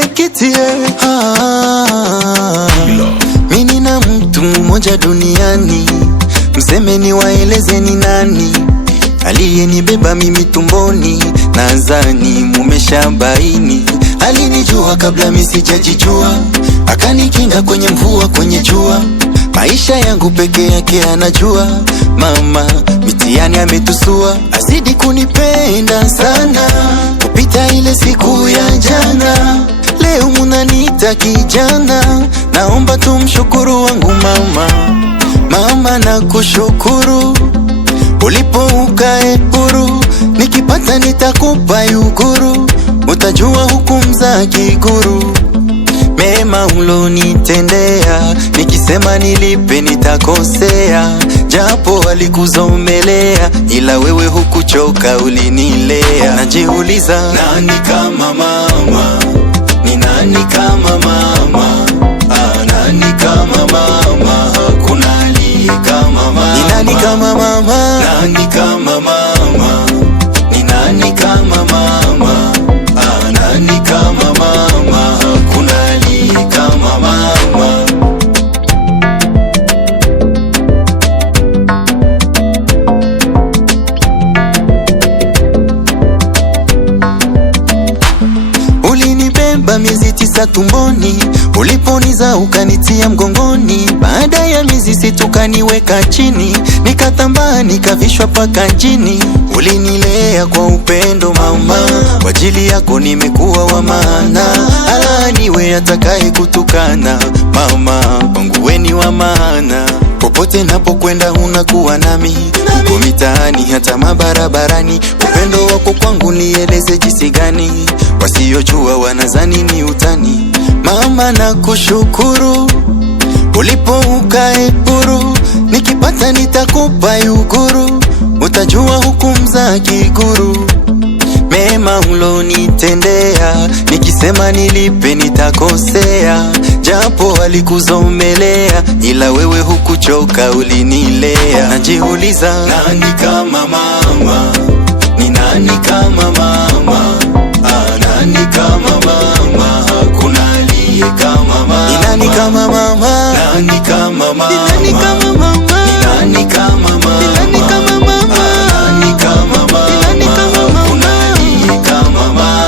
mwenyekiti. Mimi na mtu mmoja duniani, msemeni waeleze ni nani aliyenibeba mimi tumboni, nadhani mumeshabaini. Alinijua kabla mimi sijajijua, akanikinga kwenye mvua kwenye jua, maisha yangu peke yake anajua. Mama mitihani ametusua, azidi kunipenda sana kupita ile siku ya jana. Leo munaniita kijana, naomba tumshukuru wangu mama. Mama nakushukuru, ulipo ukae huru, nikipata nitakupa yuguru, utajua hukumu za kiguru. Mema ulonitendea, nikisema nilipe nitakosea, japo alikuzomelea, ila wewe hukuchoka ulinilea. Najiuliza, nani kama mama? Ni nani kama mama? Nani kama mama? Hakuna aliye kama mama. Ni nani kama mama? Nani kama mama? Ni nani kama mama? Nani kama mama? Hakuna aliye kama mama. Ulinibeba miezi 9 tumboni, uliponiza ukanitia mgongoni. Baada ya miezi 6 ukaniweka chini, nikatambaa nikavishwa paka njini. Ulinilea kwa upendo mama, kwa ajili yako nimekuwa wa maana. Alaniwe atakaye kutukana mama, kwangu we ni wa maana. Popote napokwenda unakuwa nami, uko mitaani hata mabarabarani. Upendo wako kwangu nieleze jinsi gani, wasiojua wanazani ni utani. Mama nakushukuru, ulipo ukae huru, nikipata nitakupa yuguru, utajua hukumu za kiguru. Mema ulonitendea, nikisema nilipe nitakosea, japo alikuzomelea, ila wewe hukuchoka ulinilea. Najiuliza, nani kama mama? Ni nani kama mama? Nani kama mama? Hakuna aliye kama mama. Ni nani kama mama? Nani kama mama? Ni nani kama mama? Ni nani kama mama? Ni nani kama mama? Nani kama mama? Ni nani kama mama? Hakuna aliye kama mama.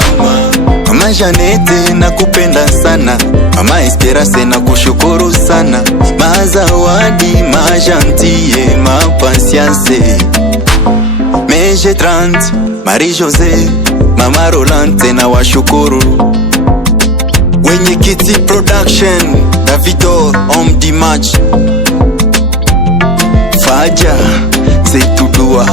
Mama Janete nakupenda sana, Mama Esperance nakushukuru sana. Mazawadi, ma gentille, ma patience, Meje 30, Marie Jose, Mama Rolante na washukuru. Mwenyekiti Production, Davido on the match, Faja Zeitudua.